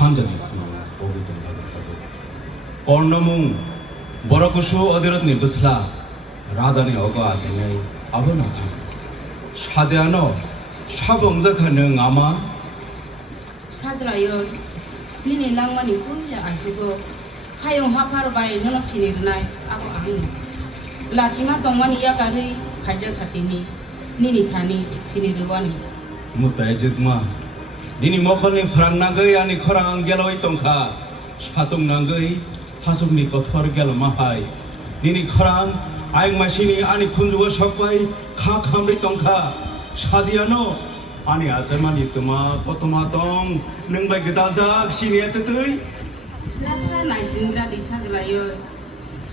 산전이 보기 된다고 kornamu borakusho adirotni busla radani ogo azene abonati sadeano sabongjakhaneng ama 사즈라요 니니 랑만이 보이려 알지고 하용 화파르바이 너너 시니르나이 아고 아니 라시마 동만이 야가리 가져 갔더니 니니 타니 시니르와니 mutai jigma dini mokhoni frang nagai ani khorang geloi tongkha satung nagai hasumni kothor gel mahai dini khorang aing masini ani khunjugo sokbai kha khamri tongkha sadiano ani azamani tuma potoma tong nengbai gedajak sini etetei 스락사 나이싱그라디 사즈라요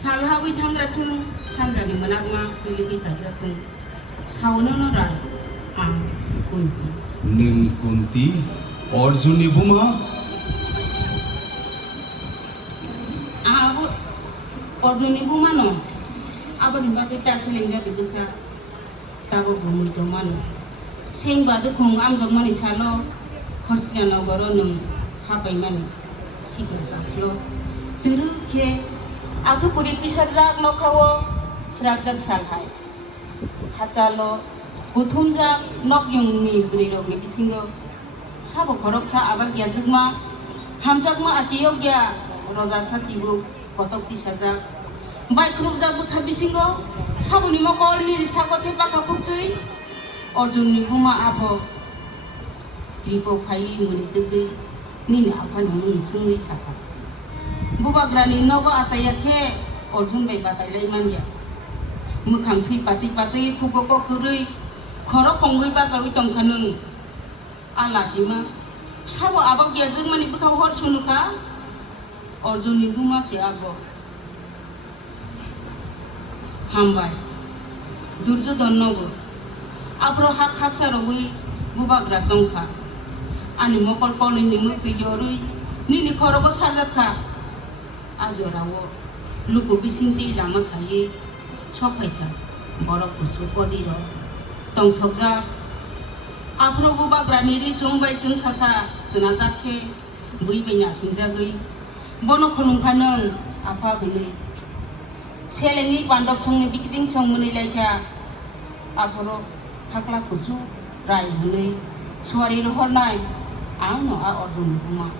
살하위 탕그라퉁 산가니 문학마 빌리기 발그라퉁 사오너너라 아 군피 ning kunti orjuni buma 아버 어준이 부마노 아버님 밖에 따스링가 되고서 따고 부물 도마노 생바도 공 암정만이 살로 허스냐노 거로는 하바이만이 시글 사슬로 드르게 아투 꾸리 피사드락 노카워 스락작 살하이 하잘로 구통작 녹용미 그리로미 비싱거 사보 거럭사 아박이야 즉마 함작마 아지역이야 roza sasibu kotok tisajak bai khrup jak bukha bisingo sabuni mokol ni sagote baka pukcui orjun ni buma abo ripo khai muni tede ni na aphan mun sungni saka bubagrani nogo asaya khe orjun bai batai lai mania mukhang thi pati pati khugo ko kurui khoro pongui ba sawi tongkhanung alasima sabo abak ya jingmani bukha hor sunuka Arjuni বুমা সে আব হামবাই দুর্যোধন নব আপ্র হাক হাকসা রবই বুবাগ্রা সংখা আনি মকল কলনি নিমুকি জরুই নিনি খরগ সারজাখা আজরাও লুকু বিসিংতি লামা সাই সফাইতা বড় কুসু কদির টংথকজা আপ্র বুবাগ্রা নিরি চংবাই চং সাসা জনা জাখে বুইবাইনা সিংজাগৈ bono khulungkhaneng apa guni selengi pandop songni bikiting songmuni laika aporo thakla kuchu rai huni suari rohornai angno a orjun buma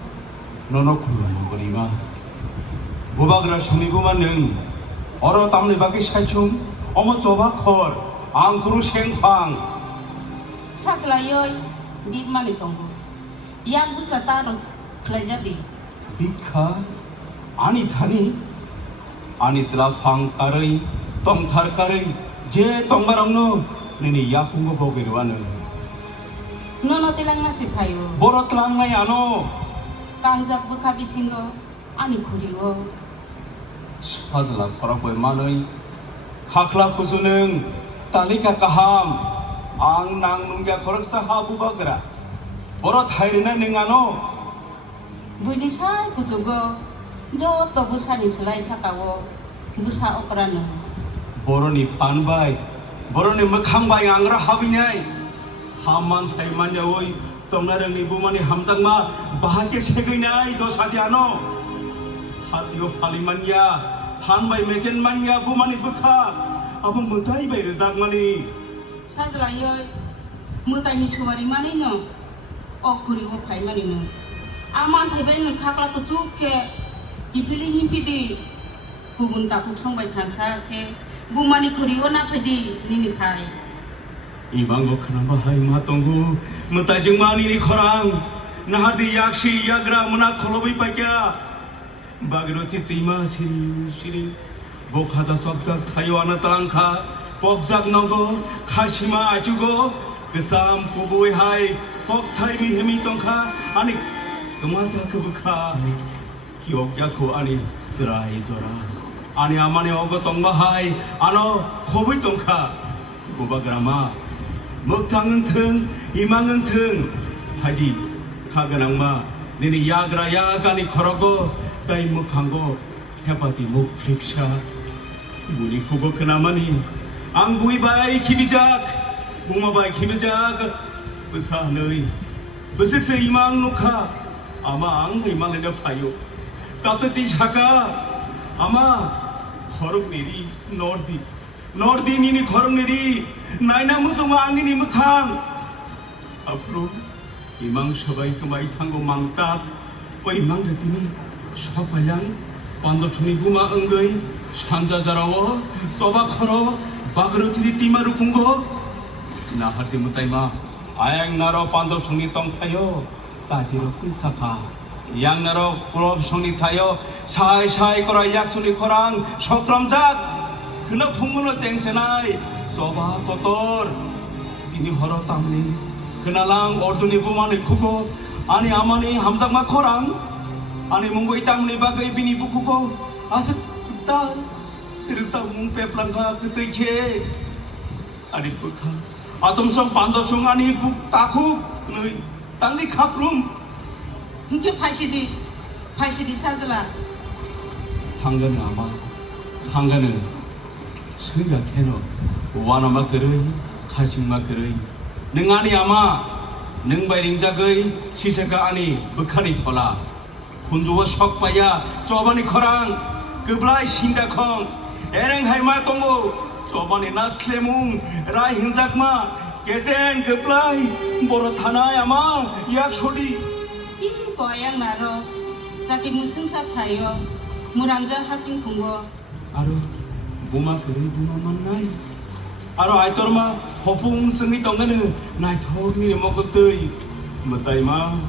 nono khulung gorima bobagra suni buma neng oro tamni baki saichum omo choba khor angkuru sengphang saslayoi bitmani tongbo yak bucha taro khlajadi bikha ani thani ani tla phang karai tong thar karai je tongbarangno nini yapungo bogirwanu nono tilang na sikhayo borot lang nai ano kangjak bukha bisingo ani khuriwo sajla khorak boy manai khakla kuzuneng talika kaham ang nang nungya khorak sa habu bagra borot hairina ningano buini sai kujugo jo to busani selai sakawo busa okrano boroni phanbai boroni mokhangbai angra habinai haman thaiman jawoi tomnarangni bumani hamjangma bahake segainai dosadiano hatio phalimanya phanbai mejen manya bumani bukha abo mutai bai rejagmani sajlayoi mutai ni suwari mani no okuri o phaimani no aman thaibai no khakla ko chukke gipili himpidi gugun takuk songbai thansa ke bumani khuriyo na phadi nini thai ibango khnamba hai ma tongu mutai jingmani ni khorang nahardi yakshi yagra muna kholobai paikya bagiroti tima siri bokhaja sobjak thayo ana talangkha pokjak nogo khasima ajugo gesam kubui hai pok thai mi hemi tongkha ani kemasa kebukha kiok yakho ani serai jora ani amane ogo tongbahai ano khobui tongkha bobagrama mokthang thung imang thung haidi khaganangma nini yagra yakani khorogo tai mukhango thepati muk friksha buli khobo khnamani ang bui bai khibijak buma bai khibijak besa nei besese imang nukha 아마 앙의 말레나 파요 까뜨띠 샤카 아마 거룩내리 너르디니니 거룩내리 나이나 무슨 앙이니 무탕 앞으로 이망 서바이 그마이 탕고 망따 왜 망르디니 수박발량 반도촌이 부마 응거이 산자자라워 쏘바 커러 바그르트리 띠마루 궁거 나하티 무타이마 아양 나로 반도촌이 똥타요 사디로 승사파 양 나로 구럽송이 타요 사이사이 거라 약손이 거랑 석рам작 그나 풍문을 쟁쟁나이 쏘바 꼬tor ini horo tamni kenalang orjuni bumani kuko ani amani hamzakma korang ani munggo itamni bagai bini bukuko asik sta tersa mung peplangka keteke ani bukha atom song pandor song ani buk taku nei tangli khaprum 이게 파시디 사즈라 당근은 아마 당근은 생각해너 와나마 그러이 가식마 그러이 능아니 아마 능바이링자거이 시세가 아니 북한이 털라 혼조와 석바야 저번이 커랑 그블라이 신다콩 에랭하이마 동고 저번이 나스레뭉 라이 hin작마 게젠 그블라이 보로타나야마 약소리 이 고양 나로 자기 무슨 사타요 무람자 하신 공고 아로 보마 그러이 보마 만나이 아로 아이토르마 호풍 승이 동가는 나이 토르니 먹었더이 뭐다이마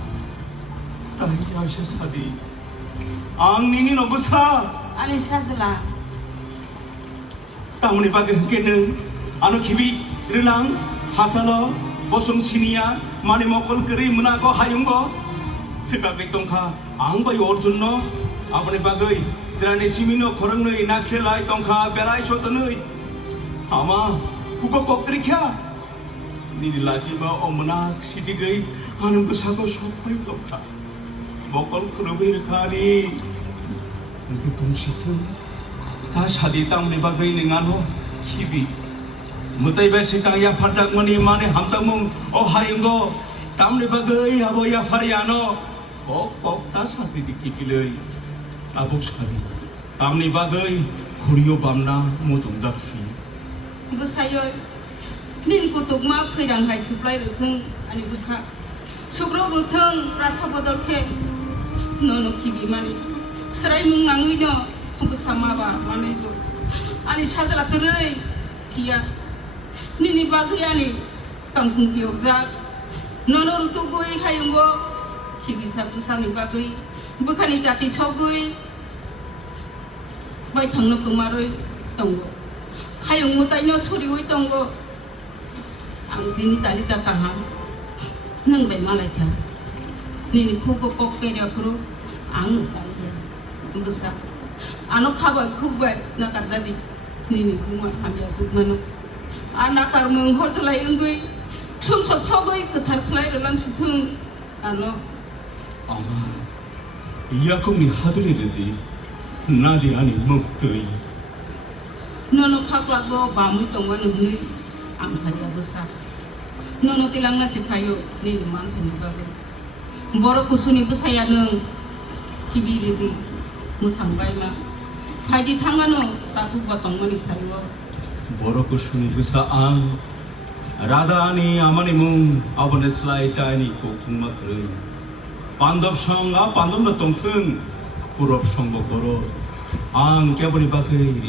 따이 아셔사디 앙니니 너부사 아니 사즈라 तामुनि बागे हकेनो आनो खिबि रिलां हासालो बसं सिनिया माने मकल करि मनागो हायुंगो सेकागे तंखा आं बाय अर्जुननो आपनि बागे जिराने सिमिनो खरंनै नास्लेलाय तंखा बेलाय सतनै आमा कुको कक्रिख्या निनि लाजिबा अमना सिजिगै आनो गोसागो सबै तंखा मकल खरबै रखानि नोंखि तंसिथों 다 사디 땅리 바거이 능아노 희비 무타이베 시강야 파작머니 마네 함작몽 하인고 땅리 바거이 아보야 파리아노 꼭다 사시디 키필레이 따복사디 땅리 바거이 코리오 밤나 모종잡시 이거 사요 닌 고독마 그랑 하이 수플라이 루퉁 아니 부카 수그로 루퉁 라사보돌케 너노 키비마니 사라이 뭉망이노 हमको समाबा माने जो आनी साजला करे किया निनी बागरिया नि कांकुं पियोगजा ननो रुतु गई खायंगो खिबिसा गुसानि बागै बुखानि जाति सगै बाय थांनो कुमारै दंगो खायं मुताइनो सुरिवै दंगो आं दिनि तालिका काहा नों बे मालायथा निनि खुगो कक्केरिया पुरो आं साइया गुसा ano khabar khubbai nakar jadi nini kuma amya jugmano anakar mung horjalai ungui sumsok chogoi ketar khlai rolang sithung ano ama iyakumni haduliredi nadi ani muktoi nono khaklago bamui tongwa nungni amkhariya bosa nono tilangna sipayo nini manthani bage boro kusuni bosaya nung kibiridi 무탕바이마 가지 탕가노 따구가 동문이 타요 버럭고 순이 그사 앙 라다니 아마니 뭉 아버네 슬라이타니 꼭 정말 그래 반덥성아 반덥나 동튼 부럽성복 걸어 앙 깨버리 바케